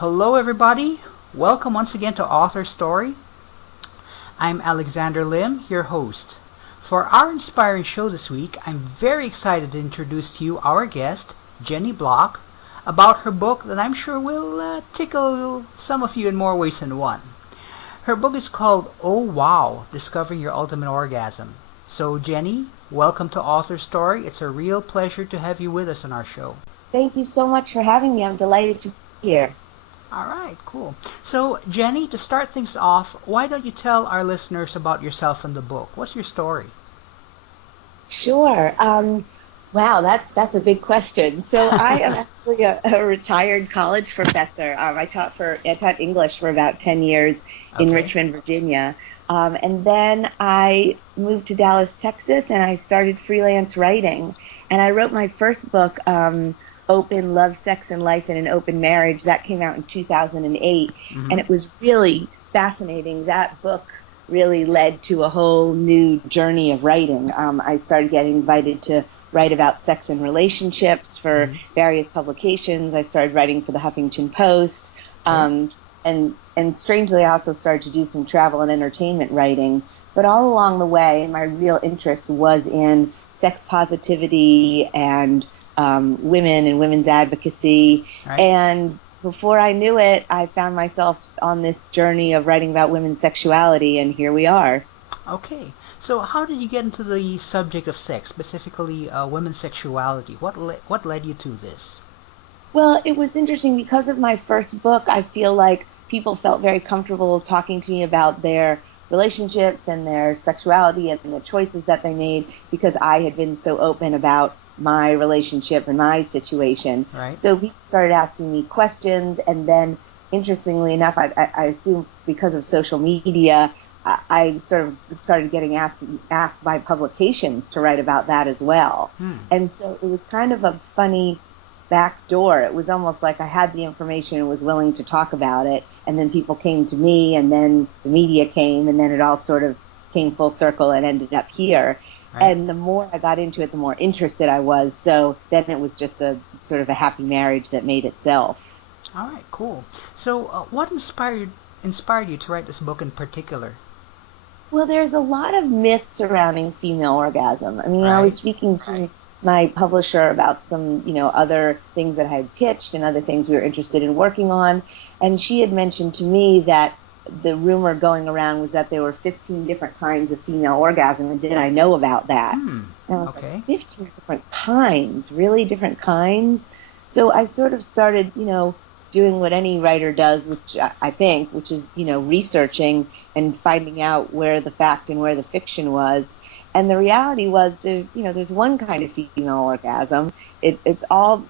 Hello, everybody. Welcome once again to AuthorStory. I'm Alexander Lim, your host. For our inspiring show this week, I'm very excited to introduce to you our guest, Jenny Block, about her book that I'm sure will tickle some of you in more ways than one. Her book is called Oh Wow, Discovering Your Ultimate Orgasm. So, Jenny, welcome to AuthorStory. It's a real pleasure to have you with us on our show. Thank you so much for having me. I'm delighted to be here. All right, cool. So, Jenny, to start things off, why don't you tell our listeners about yourself and the book? What's your story? Sure. Wow, that's a big question. So I am actually a retired college professor. I taught English for about 10 years in Richmond, Virginia. And then I moved to Dallas, Texas, and I started freelance writing. And I wrote my first book, Open Love, Sex, and Life in an Open Marriage. That came out in 2008, and it was really fascinating. That book really led to a whole new journey of writing. I started getting invited to write about sex and relationships for various publications. I started writing for the Huffington Post, and strangely, I also started to do some travel and entertainment writing. But all along the way, my real interest was in sex positivity and women and women's advocacy. Right. And before I knew it, I found myself on this journey of writing about women's sexuality, and here we are. Okay. So how did you get into the subject of sex, specifically women's sexuality? What led you to this? Well, it was interesting because of my first book. I feel like people felt very comfortable talking to me about their relationships and their sexuality and the choices that they made because I had been so open about my relationship and my situation. Right. So people started asking me questions, and then, interestingly enough, I assume because of social media, I sort of started getting asked by publications to write about that as well. And so it was kind of a funny back door. It was almost like I had the information and was willing to talk about it, and then people came to me, and then the media came, and then it all sort of came full circle and ended up here. Right. And the more I got into it, the more interested I was. So then it was just a sort of a happy marriage that made itself. All right, cool. So what inspired you to write this book in particular? Well, there's a lot of myths surrounding female orgasm. I mean, I was speaking to my publisher about some, other things that I had pitched and other things we were interested in working on. And she had mentioned to me that the rumor going around was that there were 15 different kinds of female orgasm, and did I know about that? And I was like, 15 different kinds? Really different kinds? So I sort of started, doing what any writer does, which is, researching and finding out where the fact and where the fiction was. And the reality was there's one kind of female orgasm. It's all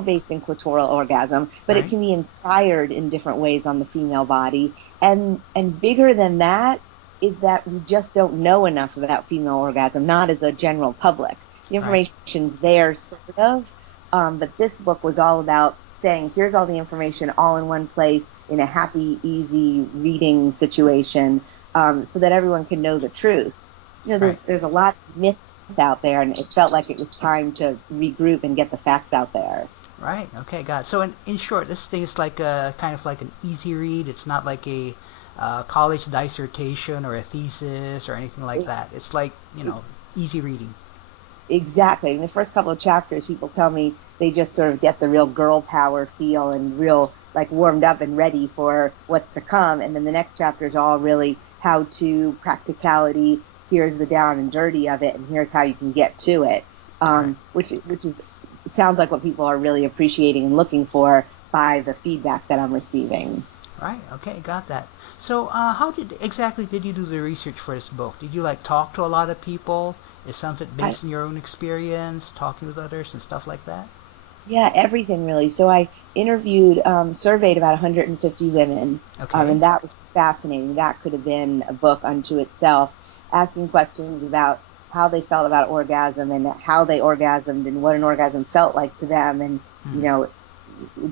based in clitoral orgasm, but it can be inspired in different ways on the female body. And bigger than that is that we just don't know enough about female orgasm, not as a general public. The information's there, sort of, but this book was all about saying, here's all the information all in one place in a happy, easy reading situation, so that everyone can know the truth. There's a lot of myth out there, and it felt like it was time to regroup and get the facts out there. Right. Okay. Got it. So in short, this thing is like kind of like an easy read. It's not like a college dissertation or a thesis or anything like that. It's like easy reading. Exactly. In the first couple of chapters, people tell me they just sort of get the real girl power feel and real like warmed up and ready for what's to come. And then the next chapter is all really how to, practicality. Here's the down and dirty of it, and here's how you can get to it, which sounds like what people are really appreciating and looking for by the feedback that I'm receiving. Right. Okay. Got that. So how exactly did you do the research for this book? Did you talk to a lot of people? Is some of it based on your own experience, talking with others and stuff like that? Yeah, everything really. So I interviewed, surveyed about 150 women, and that was fascinating. That could have been a book unto itself, asking questions about how they felt about orgasm and how they orgasmed and what an orgasm felt like to them, and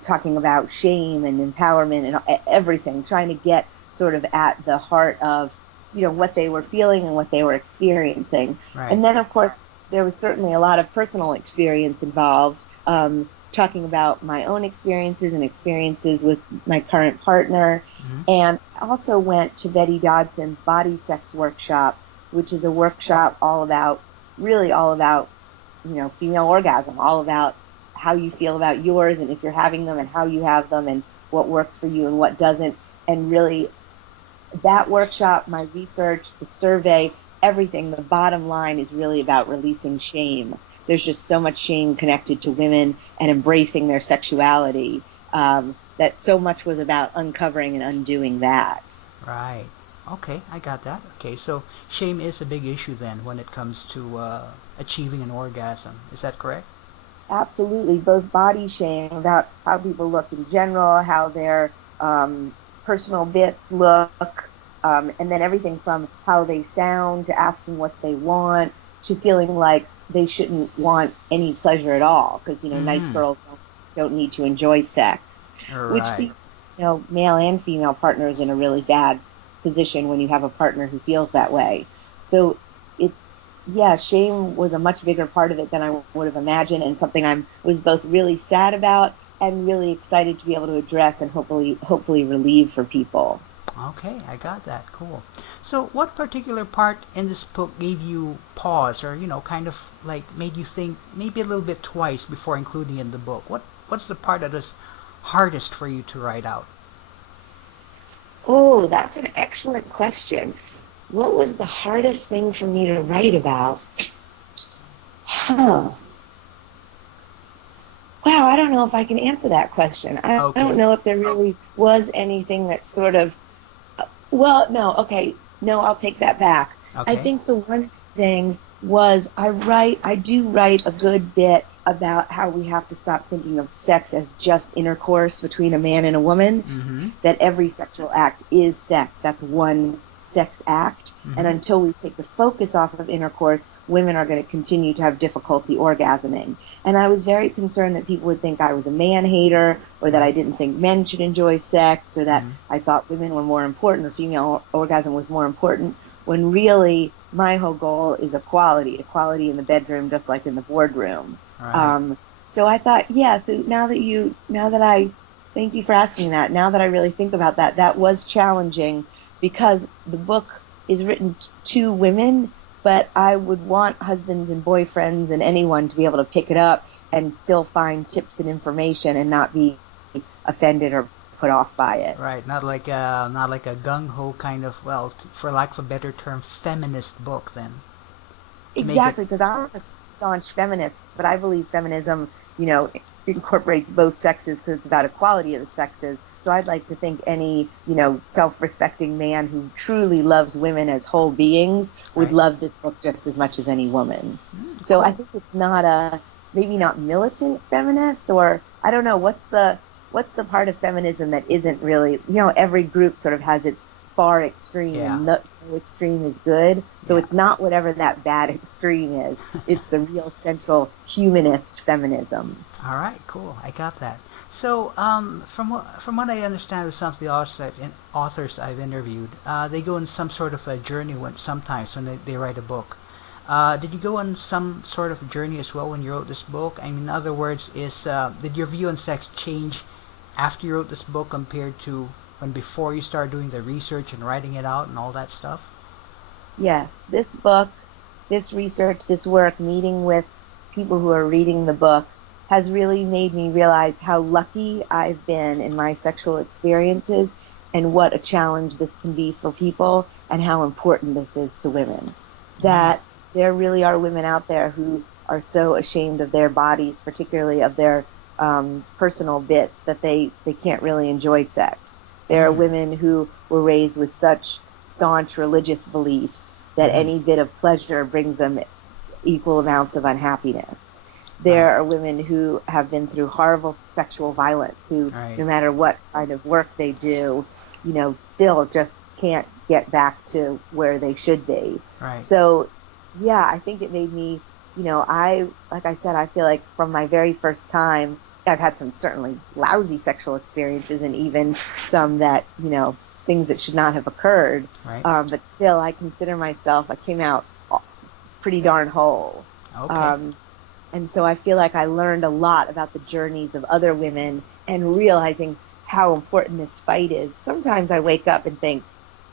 talking about shame and empowerment and everything, trying to get sort of at the heart of what they were feeling and what they were experiencing. And then, of course, there was certainly a lot of personal experience involved. talking about my own experiences and experiences with my current partner. And I also went to Betty Dodson's Body Sex Workshop, which is a workshop really all about, female orgasm, all about how you feel about yours and if you're having them and how you have them and what works for you and what doesn't. And really, that workshop, my research, the survey, everything, the bottom line is really about releasing shame. There's just so much shame connected to women and embracing their sexuality, that so much was about uncovering and undoing that. Right. Okay, I got that. Okay, so shame is a big issue then when it comes to achieving an orgasm. Is that correct? Absolutely. Both body shame about how people look in general, how their personal bits look, and then everything from how they sound to asking what they want to feeling like they shouldn't want any pleasure at all because, nice girls don't need to enjoy sex, which leaves, male and female partners in a really bad position when you have a partner who feels that way. So shame was a much bigger part of it than I would have imagined, and something I was both really sad about and really excited to be able to address and hopefully relieve for people. Okay, I got that. Cool. So what particular part in this book gave you pause or, kind of like made you think maybe a little bit twice before including in the book? What's the part that is hardest for you to write out? Oh, that's an excellent question. What was the hardest thing for me to write about? Wow, I don't know if I can answer that question. I don't know if there really was anything that sort of... Well, no, okay. No, I'll take that back. Okay. I think the one thing was I do write a good bit about how we have to stop thinking of sex as just intercourse between a man and a woman, that every sexual act is sex. That's one sex act. And until we take the focus off of intercourse, women are going to continue to have difficulty orgasming. And I was very concerned that people would think I was a man hater, or that I didn't think men should enjoy sex, or that I thought women were more important or female orgasm was more important, when really my whole goal is equality in the bedroom just like in the boardroom. Right. So I thought, thank you for asking that. Now that I really think about that, that was challenging because the book is written to women, but I would want husbands and boyfriends and anyone to be able to pick it up and still find tips and information and not be offended or put off by it. Right, not like a gung-ho kind of, well, for lack of a better term, feminist book then. Exactly, because I'm a staunch feminist, but I believe feminism, incorporates both sexes because it's about equality of the sexes. So I'd like to think any, self-respecting man who truly loves women as whole beings would love this book just as much as any woman. So I think it's not maybe not militant feminist, or I don't know, what's the part of feminism that isn't really, every group sort of has its far extreme, and no extreme is good. So it's not whatever that bad extreme is. It's the real central humanist feminism. All right, cool. I got that. So, from what I understand with some of the authors I've interviewed, they go on some sort of a journey sometimes when they write a book. Did you go on some sort of journey as well when you wrote this book? I mean, in other words, did your view on sex change after you wrote this book compared to when before you started doing the research and writing it out and all that stuff? Yes, this book, this research, this work, meeting with people who are reading the book, has really made me realize how lucky I've been in my sexual experiences and what a challenge this can be for people and how important this is to women. That there really are women out there who are so ashamed of their bodies, particularly of their personal bits, that they can't really enjoy sex. There are women who were raised with such staunch religious beliefs that any bit of pleasure brings them equal amounts of unhappiness. There are women who have been through horrible sexual violence, who, no matter what kind of work they do, still just can't get back to where they should be. Right. So, I think it made me, like I said, I feel like from my very first time, I've had some certainly lousy sexual experiences and even some that, things that should not have occurred. Right. But still, I consider myself, I came out pretty darn whole. Okay. And so I feel like I learned a lot about the journeys of other women and realizing how important this fight is. Sometimes I wake up and think,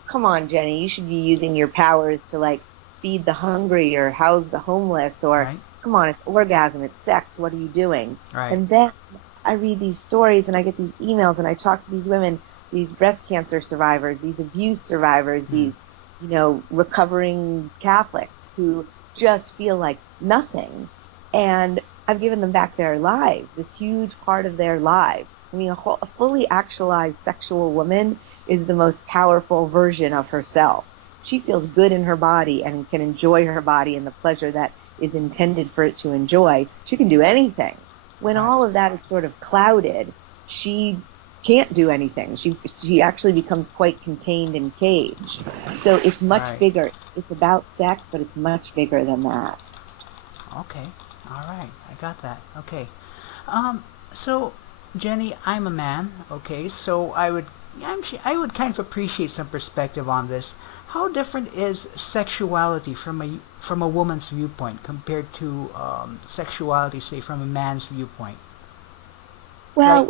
come on, Jenny, you should be using your powers to like feed the hungry or house the homeless, or Right. come on, it's orgasm, it's sex, what are you doing? Right. And then I read these stories and I get these emails and I talk to these women, these breast cancer survivors, these abuse survivors, these, recovering Catholics who just feel like nothing. And I've given them back their lives, this huge part of their lives. I mean, a fully actualized sexual woman is the most powerful version of herself. She feels good in her body and can enjoy her body and the pleasure that is intended for it to enjoy. She can do anything. When Right. all of that is sort of clouded, she can't do anything. She actually becomes quite contained and caged. So it's much Right. bigger. It's about sex, but it's much bigger than that. Okay. All right. I got that. Okay. So Jenny, I'm a man. Okay. So I would kind of appreciate some perspective on this. How different is sexuality from a woman's viewpoint compared to sexuality, say, from a man's viewpoint? Well, Like,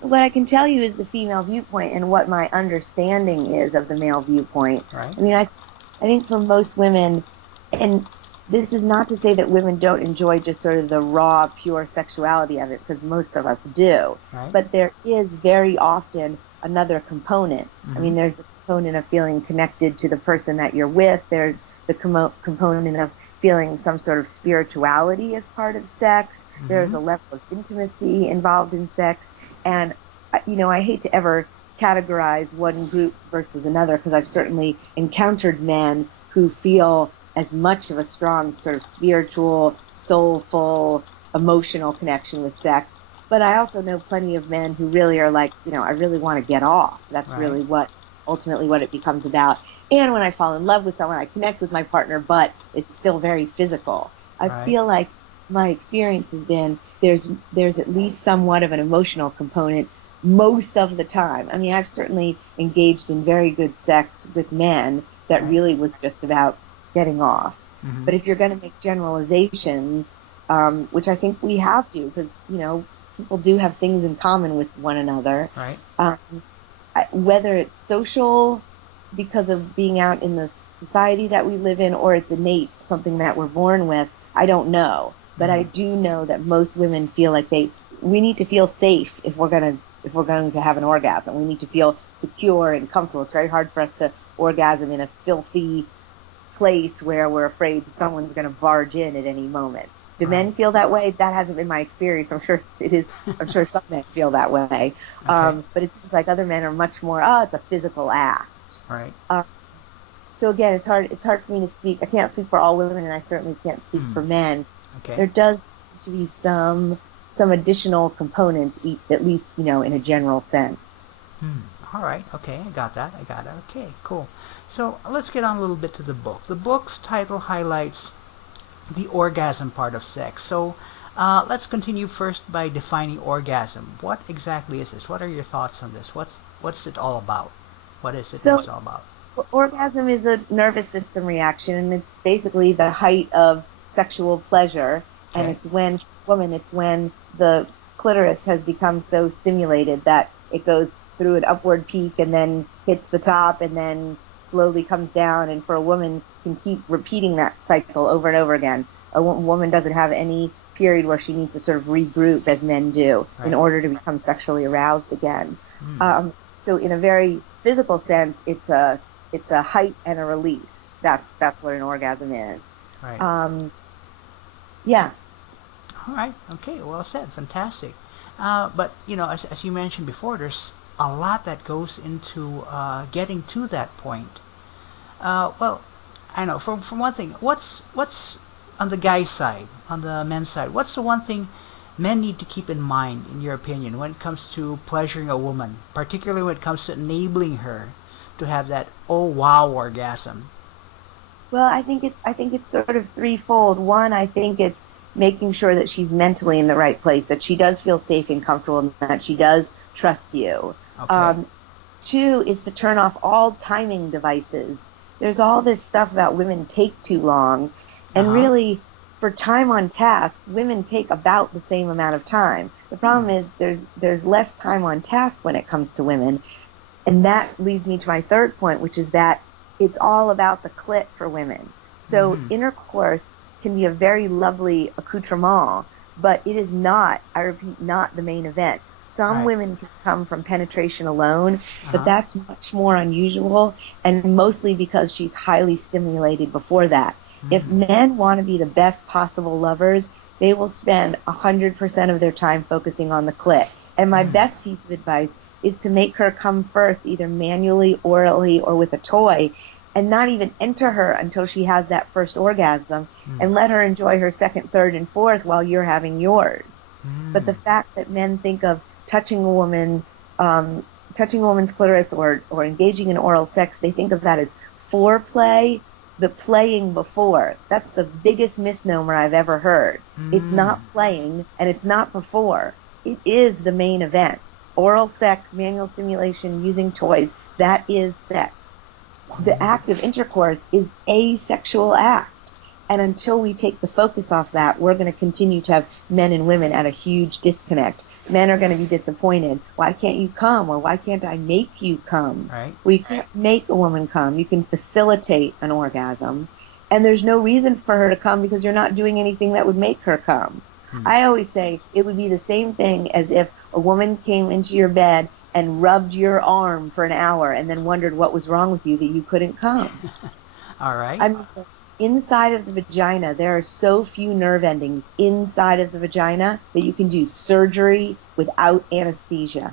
what I can tell you is the female viewpoint and what my understanding is of the male viewpoint. right, I mean, I think for most women, and this is not to say that women don't enjoy just sort of the raw, pure sexuality of it, because most of us do. right, But there is very often another component. I mm-hmm, mean, there's the component of feeling connected to the person that you're with. There's the component of feeling some sort of spirituality as part of sex. There's mm-hmm, a level of intimacy involved in sex. And, I hate to ever categorize one group versus another because I've certainly encountered men who feel as much of a strong sort of spiritual, soulful, emotional connection with sex. But I also know plenty of men who really are like, I really want to get off. That's right, really ultimately what it becomes about. And when I fall in love with someone, I connect with my partner, but it's still very physical. I right, feel like my experience has been there's at least somewhat of an emotional component most of the time. I mean, I've certainly engaged in very good sex with men that right, really was just about getting off. mm-hmm, But if you're going to make generalizations, which I think we have to, because people do have things in common with one another, right, um, whether it's social because of being out in the society that we live in, or it's innate, something that we're born with, I don't know. But I mm-hmm, do know that most women feel like we need to feel safe if we're going to have an orgasm. We need to feel secure and comfortable. It's very hard for us to orgasm in a filthy place where we're afraid someone's going to barge in at any moment. Do right, men feel that way? That hasn't been my experience. I'm sure it is. I'm sure some men feel that way. okay, But it seems like other men are much more, oh, it's a physical act. right, Um, so again, it's hard for me to speak. I can't speak for all women, and I certainly can't speak mm, for men. okay. There does seem to be some additional components, at least in a general sense. Hmm. All right. Okay. I got that. I got it. Okay. Cool. So let's get on a little bit to the book. The book's title highlights the orgasm part of sex. So let's continue first by defining orgasm. What exactly is this? What are your thoughts on this? What's it all about? What is it? So What's it all about? orgasm is a nervous system reaction, and it's basically the height of sexual pleasure. And Okay. it's when the clitoris has become so stimulated that it goes through an upward peak and then hits the top and then slowly comes down. And for a woman, can keep repeating that cycle over and over again. A woman doesn't have any period where she needs to sort of regroup as men do in Right. order to become sexually aroused again. Hmm. So in a very physical sense, it's a height and a release. That's what an orgasm is. Right. Um, yeah. All right. Okay. Well said. Fantastic. But as you mentioned before, there's a lot that goes into getting to that point. Well, I know. From one thing, what's on the guy's side, on the men's side? What's the one thing men need to keep in mind, in your opinion, when it comes to pleasuring a woman, particularly when it comes to enabling her to have that oh wow orgasm? Well, I think it's sort of threefold. One, I think it's making sure that she's mentally in the right place, that she does feel safe and comfortable, and that she does trust you. Okay. Um, Two is to turn off all timing devices. There's all this stuff about women take too long, Uh and huh. really, for time on task, women take about the same amount of time. The problem is there's less time on task when it comes to women. And that leads me to my third point, which is that it's all about the clit for women. So intercourse can be a very lovely accoutrement, but it is not, I repeat, not the main event. Some women can come from penetration alone, but that's much more unusual, and mostly because she's highly stimulated before that. If men want to be the best possible lovers, they will spend 100% of their time focusing on the clit. And my best piece of advice is to make her come first, either manually, orally, or with a toy, and not even enter her until she has that first orgasm, and let her enjoy her second, third, and fourth while you're having yours. But the fact that men think of touching a woman, touching a woman's clitoris or engaging in oral sex, they think of that as foreplay, the playing before. That's the biggest misnomer I've ever heard. It's not playing and it's not before. It is the main event. Oral sex, manual stimulation, using toys, that is sex. The act of intercourse is a sexual act. And until we take the focus off that, we're going to continue to have men and women at a huge disconnect. Men are going to be disappointed. Why can't you come? Or why can't I make you come? Right. Well, you can't make a woman come. You can facilitate an orgasm. And there's no reason for her to come because you're not doing anything that would make her come. I always say it would be the same thing as if a woman came into your bed and rubbed your arm for an hour and then wondered what was wrong with you that you couldn't come. All right. I mean, inside of the vagina, there are so few nerve endings inside of the vagina that you can do surgery without anesthesia.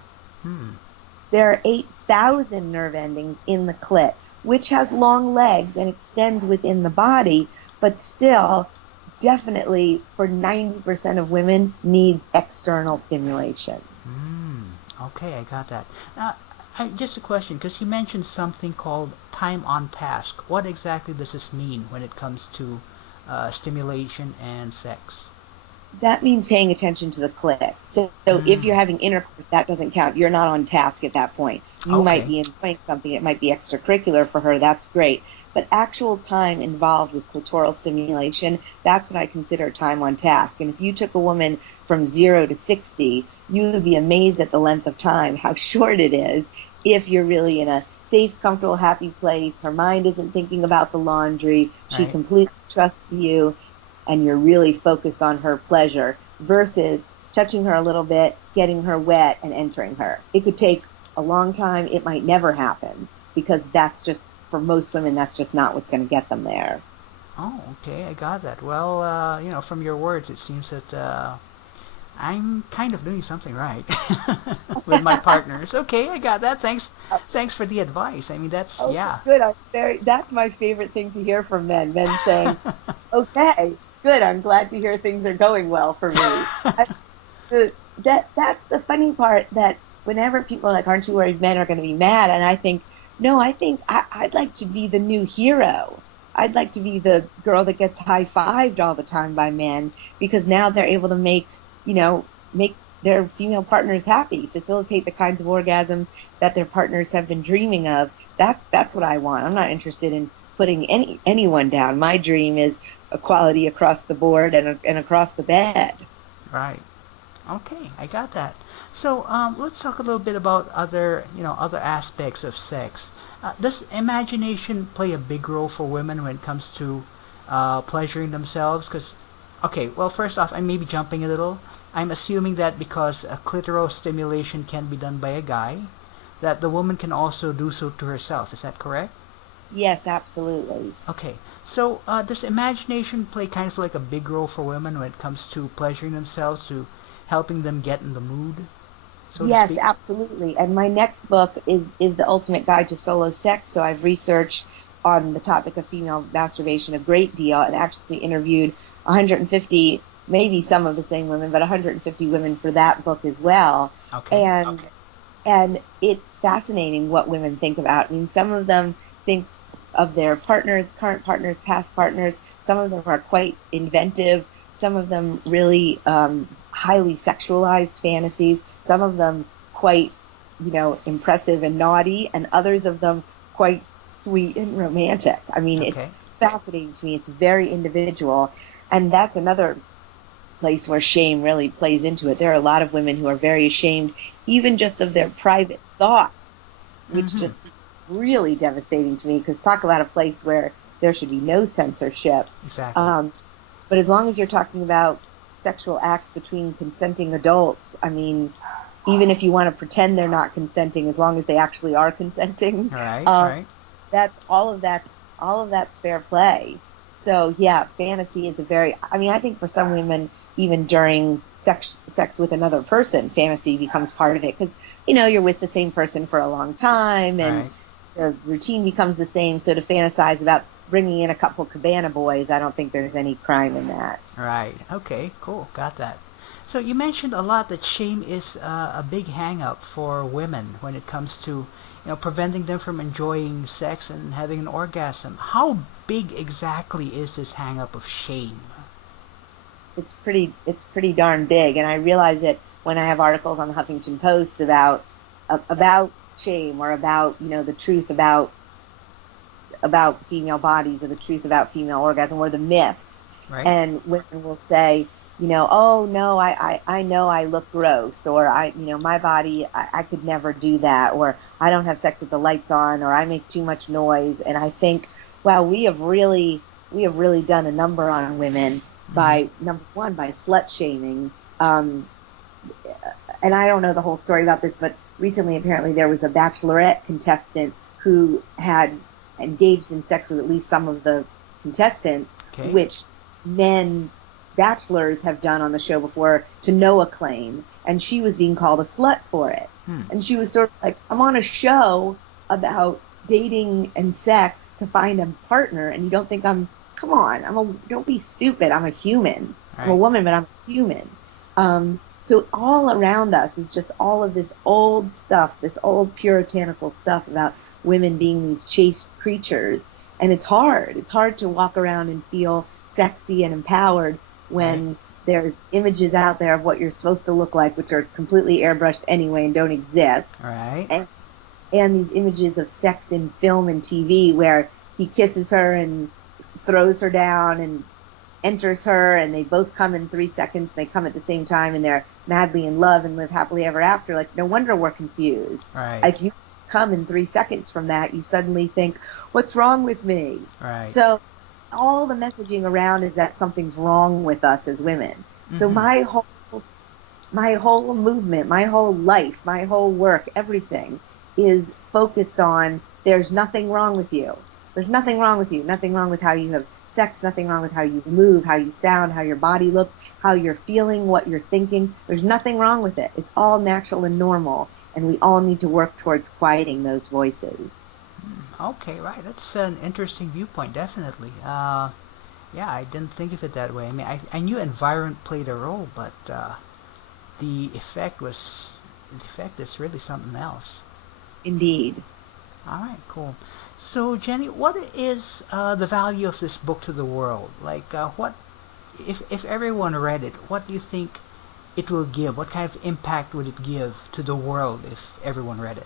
There are 8,000 nerve endings in the clit, which has long legs and extends within the body, but still, definitely, for 90% of women, needs external stimulation. Okay, I got that. Now, just a question, because you mentioned something called time on task. What exactly does this mean when it comes to stimulation and sex? That means paying attention to the clit. So if you're having intercourse, that doesn't count. You're not on task at that point. You might be enjoying something. It might be extracurricular for her. That's great. But actual time involved with clitoral stimulation, that's what I consider time on task. And if you took a woman from 0 to 60, you would be amazed at the length of time, how short it is, if you're really in a safe, comfortable, happy place. Her mind isn't thinking about the laundry. She completely trusts you, and you're really focused on her pleasure, versus touching her a little bit, getting her wet, and entering her. It could take a long time. It might never happen, because that's just, for most women, that's just not what's going to get them there. Oh, okay, I got that. Well, from your words, it seems that I'm kind of doing something right with my partners. Okay, I got that. Thanks for the advice. I mean, that's good. That's my favorite thing to hear from men. Men saying, "Okay, good. I'm glad to hear things are going well for me." That's the funny part. That whenever people are like, "Aren't you worried men are going to be mad?" and I think, no, I think I'd like to be the new hero. I'd like to be the girl that gets high-fived all the time by men, because now they're able to make their female partners happy, facilitate the kinds of orgasms that their partners have been dreaming of. That's what I want. I'm not interested in putting anyone down. My dream is equality across the board and across the bed. Right. Okay, I got that. So let's talk a little bit about other aspects of sex. Does imagination play a big role for women when it comes to pleasuring themselves? Because, okay, well, first off, I may be jumping a little. I'm assuming that because clitoral stimulation can be done by a guy, that the woman can also do so to herself. Is that correct? Yes, absolutely. Okay. So does imagination play kind of like a big role for women when it comes to pleasuring themselves, to helping them get in the mood? Yes, absolutely. And my next book is The Ultimate Guide to Solo Sex. So I've researched on the topic of female masturbation a great deal, and actually interviewed 150, maybe some of the same women, but 150 women for that book as well. And it's fascinating what women think about. I mean, some of them think of their partners, current partners, past partners. Some of them are quite inventive. Some of them really highly sexualized fantasies. Some of them quite, impressive and naughty, and others of them quite sweet and romantic. I mean, it's fascinating to me. It's very individual. And that's another place where shame really plays into it. There are a lot of women who are very ashamed, even just of their private thoughts, which Mm-hmm. just really devastating to me, because talk about a place where there should be no censorship. Exactly. Um, but as long as you're talking about sexual acts between consenting adults, I mean, even if you want to pretend they're not consenting, as long as they actually are consenting, Right, um, right. that's all of that's fair play. So yeah, fantasy is a very. I mean, I think for some women, even during sex with another person, fantasy becomes part of it because you're with the same person for a long time and Right. the routine becomes the same. So to fantasize about bringing in a couple cabana boys, I don't think there's any crime in that. Right. Okay, cool. Got that. So you mentioned a lot that shame is a big hang up for women when it comes to, preventing them from enjoying sex and having an orgasm. How big exactly is this hang up of shame? It's pretty darn big, and I realize it when I have articles on the Huffington Post about shame or about the truth about female bodies or the truth about female orgasm or the myths. Right? And women will say, oh no, I know I look gross, or my body, I could never do that, or I don't have sex with the lights on, or I make too much noise. And I think, wow, we have really done a number on women Mm-hmm. by number one, by slut shaming. Um, and I don't know the whole story about this, but recently apparently there was a bachelorette contestant who had engaged in sex with at least some of the contestants, Okay. which men bachelors have done on the show before to no acclaim, and she was being called a slut for it. Hmm. And she was sort of like, I'm on a show about dating and sex to find a partner, and you don't think come on, don't be stupid. I'm a human. I'm a Right. woman, but I'm a human. So all around us is just all of this old stuff, this old puritanical stuff about women being these chaste creatures. And it's hard. It's hard to walk around and feel sexy and empowered Right. when there's images out there of what you're supposed to look like, which are completely airbrushed anyway and don't exist. Right. And, and these images of sex in film and TV where he kisses her and throws her down and enters her, and they both come in 3 seconds. They come at the same time, and they're madly in love and live happily ever after. Like, no wonder we're confused. Right. If you come in 3 seconds from that, you suddenly think, "What's wrong with me?" Right. So all the messaging around is that something's wrong with us as women. So Mm-hmm. my whole movement, my whole life, my whole work, everything is focused on there's nothing wrong with you. There's nothing wrong with you. Nothing wrong with how you have sex, nothing wrong with how you move, how you sound, how your body looks, how you're feeling, what you're thinking. There's nothing wrong with it. It's all natural and normal. And we all need to work towards quieting those voices. Okay, right. That's an interesting viewpoint, definitely. Yeah, I didn't think of it that way. I mean, I knew environment played a role, but the effect is really something else. Indeed. All right, cool. So, Jenny, what is the value of this book to the world? Like, what if everyone read it? What do you think it will give? What kind of impact would it give to the world if everyone read it?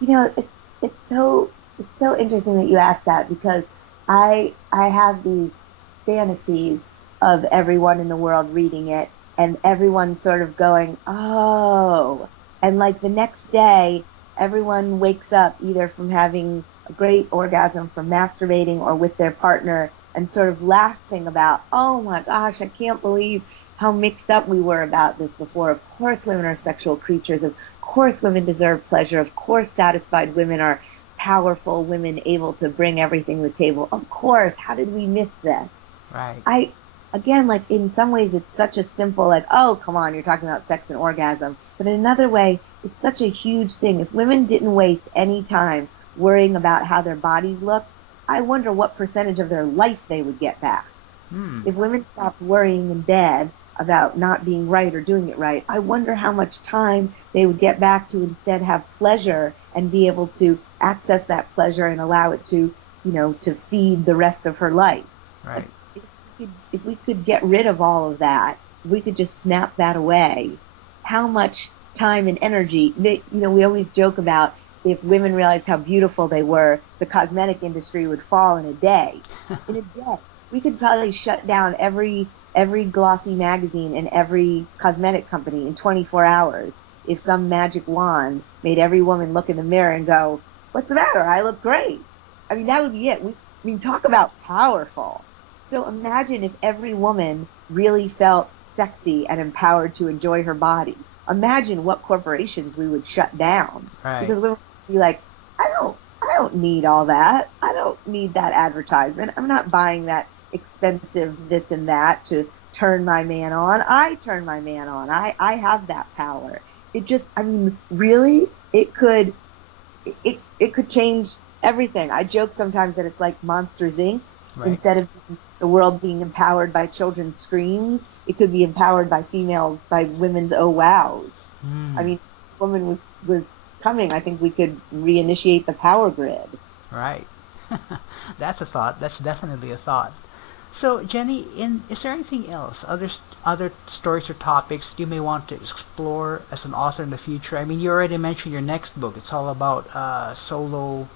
You know, it's so interesting that you asked that because I have these fantasies of everyone in the world reading it and everyone sort of going, "Oh." And like the next day, everyone wakes up either from having a great orgasm from masturbating or with their partner and sort of laughing about, "Oh my gosh, I can't believe how mixed up we were about this before. Of course women are sexual creatures. Of course women deserve pleasure. Of course satisfied women are powerful women able to bring everything to the table. Of course, how did we miss this?" Right. I again, like in some ways it's such a simple, like, oh come on, you're talking about sex and orgasm. But in another way, it's such a huge thing. If women didn't waste any time worrying about how their bodies looked, I wonder what percentage of their life they would get back. Hmm. If women stopped worrying in bed about not being right or doing it right, I wonder how much time they would get back to instead have pleasure and be able to access that pleasure and allow it to feed the rest of her life. Like Right. if we could get rid of all of that, if we could just snap that away, how much time and energy we always joke about if women realized how beautiful they were, the cosmetic industry would fall in a day. In a day. we could probably shut down every glossy magazine and every cosmetic company in 24 hours if some magic wand made every woman look in the mirror and go, "What's the matter? I look great." I mean, that would be it. Talk about powerful. So imagine if every woman really felt sexy and empowered to enjoy her body. Imagine what corporations we would shut down. Right. Because women would be like, I don't need all that. I don't need that advertisement. I'm not buying that expensive this and that to turn my man on. I turn my man on. I have that power. It just, I mean, really, it could change everything. I joke sometimes that it's like Monsters Inc. Right. Instead of the world being empowered by children's screams, it could be empowered by females, by women's oh wows. I mean, if a woman was coming, I think we could reinitiate the power grid. Right. That's a thought. That's definitely a thought. So, Jenny, is there anything else, other stories or topics you may want to explore as an author in the future? I mean, you already mentioned your next book. It's all about solo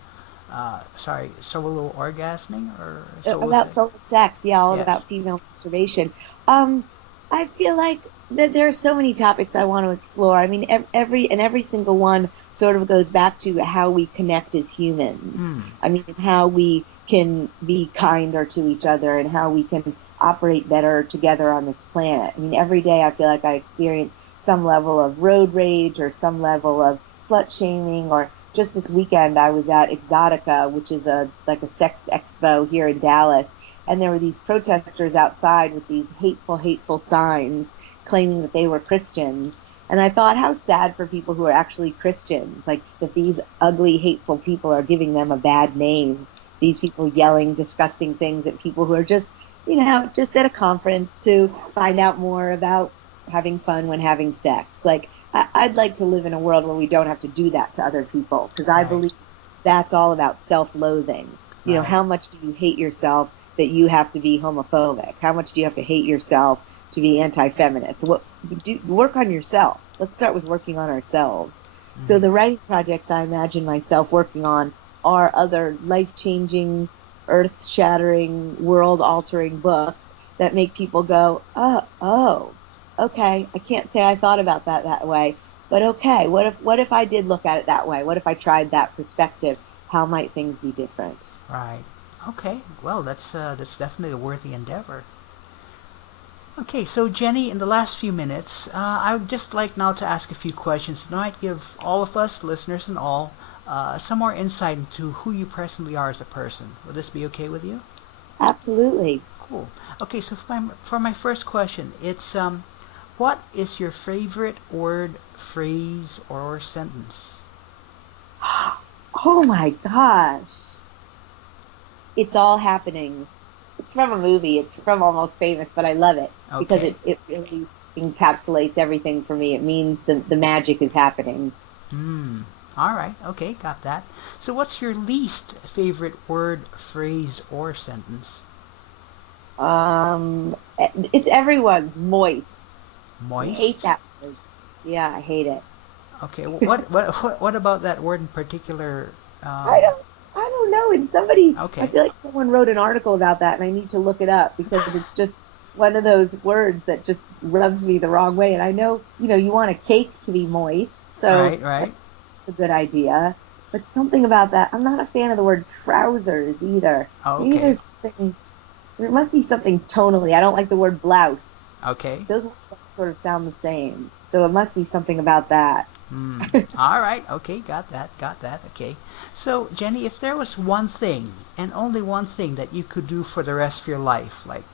orgasming or about solo sex, yeah, all yes. about female masturbation. I feel like that there are so many topics I want to explore. I mean, every single one sort of goes back to how we connect as humans. I mean, how we can be kinder to each other and how we can operate better together on this planet. I mean, every day I feel like I experience some level of road rage or some level of slut shaming. Or just this weekend I was at Exotica, which is like a sex expo here in Dallas, and there were these protesters outside with these hateful signs claiming that they were Christians. And I thought, how sad for people who are actually Christians, like that these ugly, hateful people are giving them a bad name. These people yelling disgusting things at people who are just, just at a conference to find out more about having fun when having sex. Like, I'd like to live in a world where we don't have to do that to other people, because I believe that's all about self-loathing. You know, how much do you hate yourself that you have to be homophobic? How much do you have to hate yourself to be anti-feminist? Work on yourself. Let's start with working on ourselves. So the writing projects I imagine myself working on are other life-changing, earth-shattering, world-altering books that make people go, oh, okay, I can't say I thought about that way, but okay, what if I did look at it that way? What if I tried that perspective? How might things be different? Right. Okay. Well, that's definitely a worthy endeavor. Okay, so Jenny, in the last few minutes, I would just like now to ask a few questions that might give all of us, listeners and all, some more insight into who you presently are as a person. Would this be okay with you? Absolutely. Cool. Okay, so for my first question, it's what is your favorite word, phrase, or sentence? Oh my gosh. It's all happening. It's from a movie. It's from Almost Famous, but I love it because it really encapsulates everything for me. It means the magic is happening. All right. Okay, got that. So what's your least favorite word, phrase, or sentence? It's everyone's moist. Moist? I hate that word. Yeah, I hate it. Okay. What about that word in particular? I don't know. It's somebody. Okay. I feel like someone wrote an article about that, and I need to look it up because it's just one of those words that just rubs me the wrong way. And I know, you want a cake to be moist, so right. That's a good idea. But something about that, I'm not a fan of the word trousers either. Okay. Maybe there must be something tonally. I don't like the word blouse. Okay. Those words sort of sound the same, so it must be something about that. All right. Okay. Got that. Okay. So, Jenny, if there was one thing and only one thing that you could do for the rest of your life, like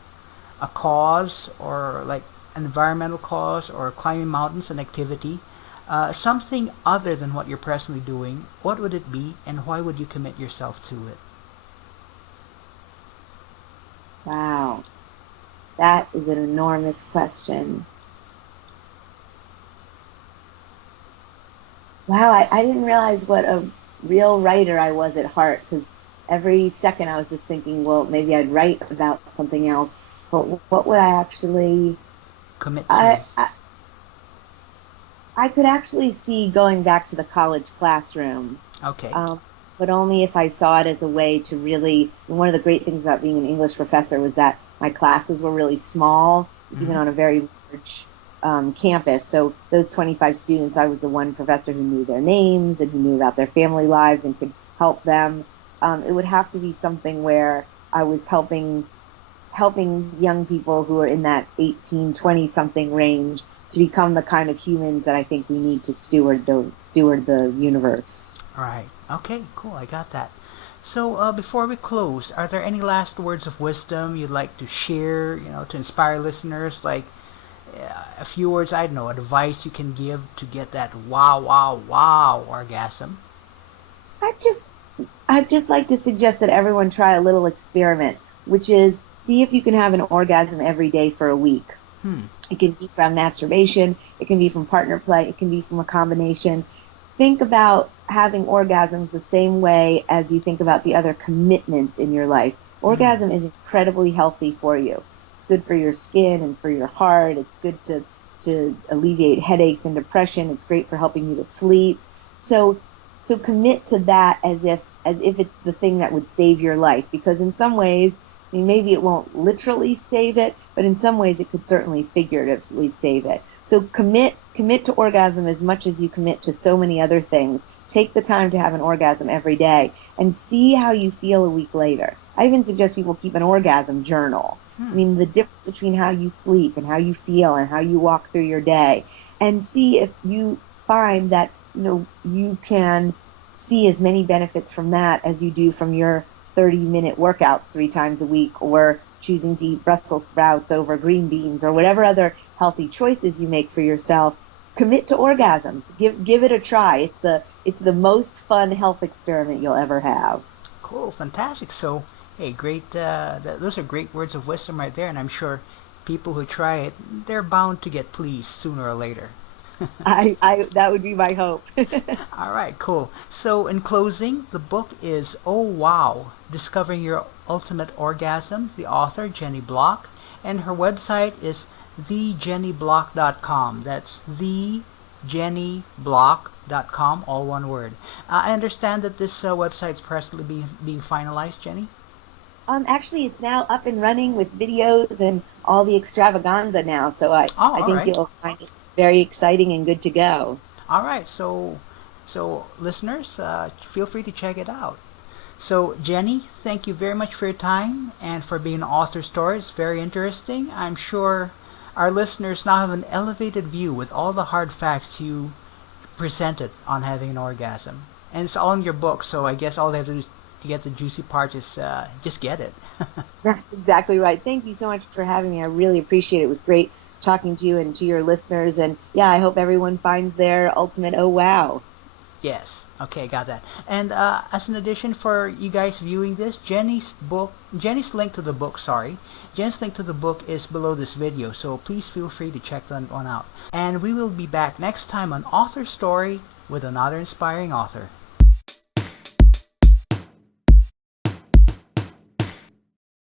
a cause or like an environmental cause or climbing mountains, an activity, something other than what you're presently doing, what would it be and why would you commit yourself to it? Wow. That is an enormous question. Wow, I didn't realize what a real writer I was at heart, because every second I was just thinking, well, maybe I'd write about something else, but what would I actually commit to? I could actually see going back to the college classroom. Okay. but only if I saw it as a way to really. One of the great things about being an English professor was that my classes were really small, even on a very large campus. So those 25 students, I was the one professor who knew their names and who knew about their family lives and could help them. It would have to be something where I was helping young people who are in that 18, 20 something range to become the kind of humans that I think we need to steward the universe. All right. Okay, cool. I got that. So before we close, are there any last words of wisdom you'd like to share, to inspire listeners? Like a few words, I don't know, advice you can give to get that wow, wow, wow orgasm? I'd just like to suggest that everyone try a little experiment, which is see if you can have an orgasm every day for a week. It can be from masturbation, it can be from partner play, it can be from a combination. Think about having orgasms the same way as you think about the other commitments in your life. Orgasm is incredibly healthy for you. It's good for your skin and for your heart. It's good to alleviate headaches and depression. It's great for helping you to sleep. So commit to that as if it's the thing that would save your life, because in some ways, I mean, maybe it won't literally save it, but in some ways it could certainly figuratively save it. So commit to orgasm as much as you commit to so many other things. Take the time to have an orgasm every day and see how you feel a week later. I even suggest people keep an orgasm journal. I mean, the difference between how you sleep and how you feel and how you walk through your day, and see if you find that you can see as many benefits from that as you do from your 30-minute workouts 3 times a week, or choosing to eat Brussels sprouts over green beans, or whatever other healthy choices you make for yourself. Commit to orgasms. Give it a try. It's the most fun health experiment you'll ever have. Cool, fantastic. So, hey, great. Those are great words of wisdom right there, and I'm sure people who try it, they're bound to get pleased sooner or later. I that would be my hope. All right, cool. So, in closing, the book is Oh Wow, Discovering Your Ultimate Orgasm, the author, Jenny Block, and her website is thejennyblock.com. That's thejennyblock.com, all one word. I understand that this website is presently being finalized, Jenny? Actually, it's now up and running with videos and all the extravaganza now, so I think right. You'll find it very exciting and good to go. All right, so listeners, feel free to check it out. So, Jenny, thank you very much for your time and for being an author story. It's very interesting. I'm sure our listeners now have an elevated view with all the hard facts you presented on having an orgasm. And it's all in your book, so I guess all they have to do to get the juicy part is just get it. That's exactly right. Thank you so much for having me. I really appreciate it. It was great talking to you and to your listeners. And yeah, I hope everyone finds their ultimate oh wow. Yes. Okay, got that. And as an addition for you guys viewing this, Jenny's link to the book, Jen's link to the book is below this video, so please feel free to check that one out. And we will be back next time on Author Story with another inspiring author.